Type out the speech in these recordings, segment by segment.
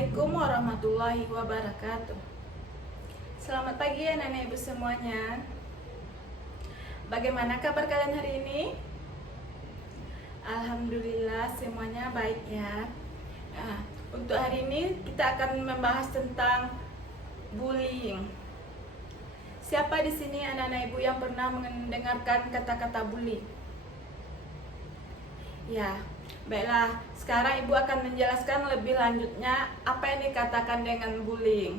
Assalamualaikum warahmatullahi wabarakatuh. Selamat pagi anak-anak ibu semuanya. Bagaimana kabar kalian hari ini? Alhamdulillah semuanya baik ya. Untuk hari ini kita akan membahas tentang bullying. Siapa di sini anak-anak ibu yang pernah mendengarkan kata-kata bully? Ya, baiklah. Sekarang ibu akan menjelaskan lebih lanjutnya apa yang dikatakan dengan bullying.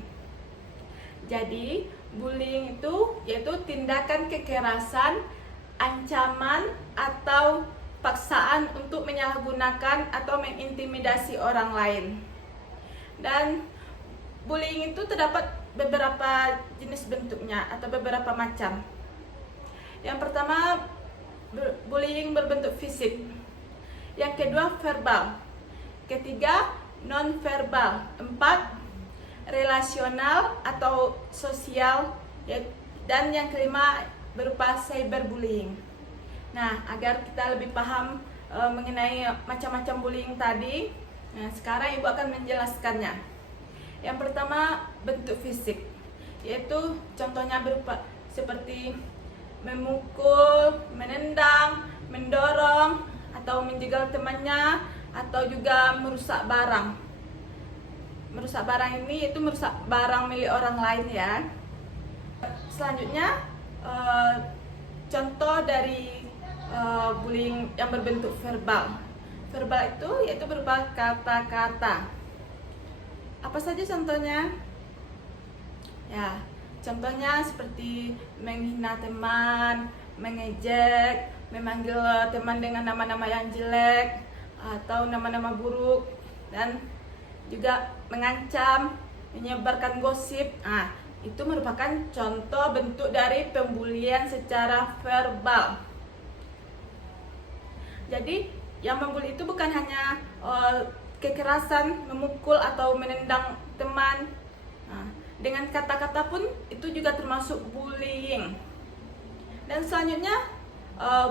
Jadi, bullying itu yaitu tindakan kekerasan, ancaman, atau paksaan untuk menyalahgunakan atau mengintimidasi orang lain. Dan bullying itu terdapat beberapa jenis bentuknya atau beberapa macam. Yang pertama, bullying berbentuk fisik. Yang kedua, verbal. Ketiga, non-verbal. 4, relasional atau sosial. Dan yang kelima, berupa cyberbullying. Nah, agar kita lebih paham mengenai macam-macam bullying tadi, sekarang ibu akan menjelaskannya. Yang pertama, bentuk fisik, yaitu contohnya berupa seperti memukul, menendang, mendorong, atau menjegal temannya, atau juga merusak barang. Merusak barang ini itu merusak barang milik orang lain ya. Selanjutnya, contoh dari bullying yang berbentuk verbal. Verbal itu yaitu berupa kata-kata. Apa saja contohnya? Ya, contohnya seperti menghina teman, mengejek, memanggil teman dengan nama-nama yang jelek atau nama-nama buruk, dan juga mengancam, menyebarkan gosip. Itu merupakan contoh bentuk dari pembulian secara verbal. Jadi, yang membuli itu bukan hanya kekerasan, memukul atau menendang teman. Dengan kata-kata pun itu juga termasuk bullying. Dan selanjutnya,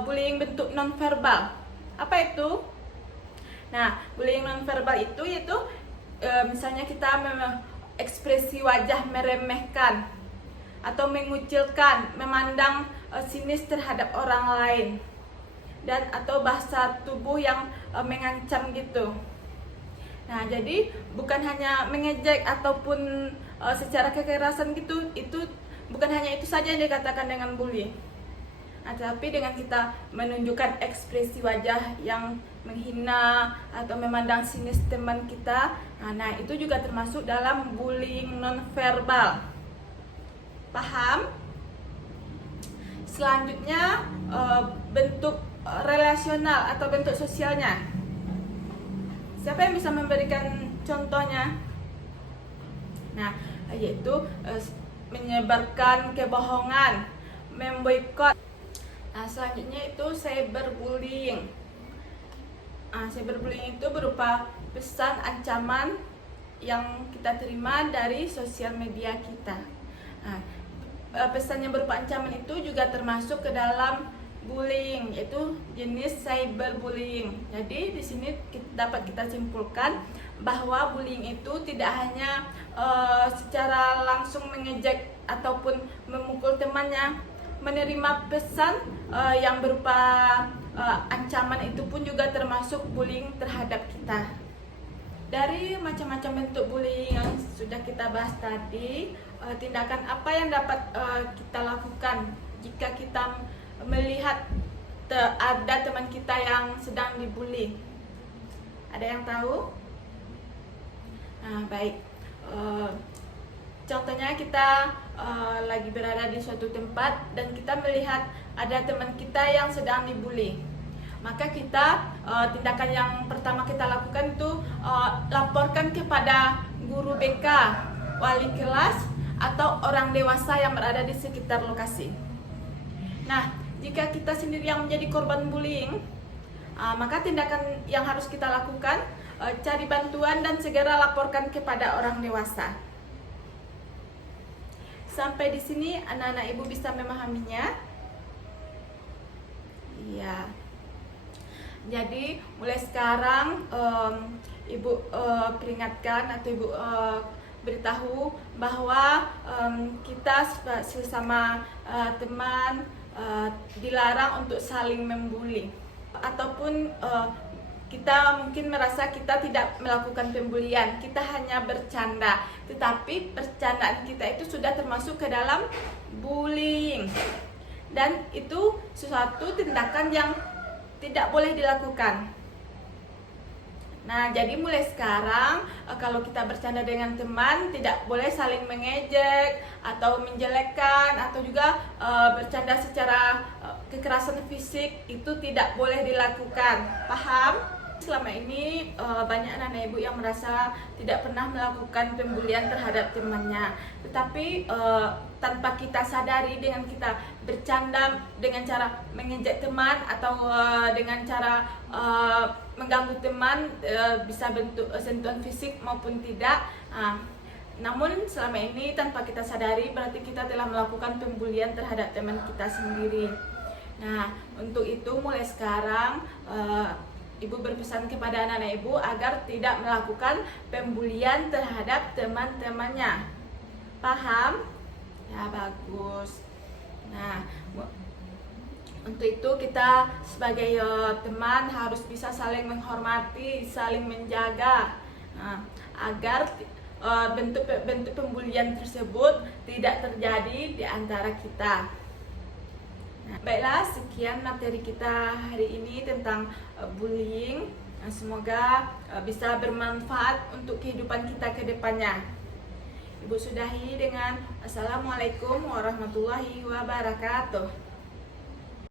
bullying bentuk non-verbal. Apa itu? Nah, bullying non-verbal itu yaitu misalnya kita ekspresi wajah meremehkan atau mengucilkan, memandang sinis terhadap orang lain, dan atau bahasa tubuh yang mengancam gitu. Nah, jadi bukan hanya mengejek ataupun secara kekerasan gitu, itu bukan hanya itu saja yang dikatakan dengan bully. Tapi dengan kita menunjukkan ekspresi wajah yang menghina atau memandang sinis teman kita, nah itu juga termasuk dalam bullying non-verbal. Paham? Selanjutnya, bentuk relasional atau bentuk sosialnya. Siapa yang bisa memberikan contohnya? Nah, yaitu menyebarkan kebohongan, memboikot. Selanjutnya itu cyberbullying. Cyberbullying itu berupa pesan ancaman yang kita terima dari sosial media kita. Pesan yang berupa ancaman itu juga termasuk ke dalam bullying, yaitu jenis cyberbullying. Jadi di sini dapat kita simpulkan bahwa bullying itu tidak hanya secara langsung mengejek ataupun memukul temannya. Menerima pesan yang berupa ancaman itu pun juga termasuk bullying terhadap kita. Dari macam-macam bentuk bullying yang sudah kita bahas tadi, tindakan apa yang dapat kita lakukan jika kita melihat ada teman kita yang sedang dibully? Ada yang tahu? Baik. Contohnya kita lagi berada di suatu tempat dan kita melihat ada teman kita yang sedang dibully. Maka kita tindakan yang pertama kita lakukan itu laporkan kepada guru BK, wali kelas, atau orang dewasa yang berada di sekitar lokasi. Nah, jika kita sendiri yang menjadi korban bullying, maka tindakan yang harus kita lakukan, cari bantuan dan segera laporkan kepada orang dewasa. Sampai di sini anak-anak ibu bisa memahaminya? Iya. Jadi mulai sekarang Ibu peringatkan atau Ibu beritahu bahwa kita sesama teman dilarang untuk saling membuli, ataupun kita mungkin merasa kita tidak melakukan pembulian, kita hanya bercanda, tetapi percandaan kita itu sudah termasuk ke dalam bullying, dan itu sesuatu tindakan yang tidak boleh dilakukan. Nah, jadi mulai sekarang kalau kita bercanda dengan teman tidak boleh saling mengejek atau menjelekkan, atau juga bercanda secara kekerasan fisik, itu tidak boleh dilakukan. Paham? Selama ini banyak anak ibu yang merasa tidak pernah melakukan pembulian terhadap temannya, tetapi tanpa kita sadari, dengan kita bercanda dengan cara mengejek teman atau dengan cara mengganggu teman, bisa bentuk sentuhan fisik maupun tidak, namun selama ini tanpa kita sadari berarti kita telah melakukan pembulian terhadap teman kita sendiri. Nah, untuk itu mulai sekarang Ibu berpesan kepada anak-anak Ibu agar tidak melakukan pembulian terhadap teman-temannya. Paham? Ya, bagus. Nah, untuk itu kita sebagai teman harus bisa saling menghormati, saling menjaga, agar bentuk pembulian tersebut tidak terjadi di antara kita. Baiklah, sekian materi kita hari ini tentang bullying. Semoga bisa bermanfaat untuk kehidupan kita ke depannya. Ibu sudahi dengan Assalamualaikum warahmatullahi wabarakatuh.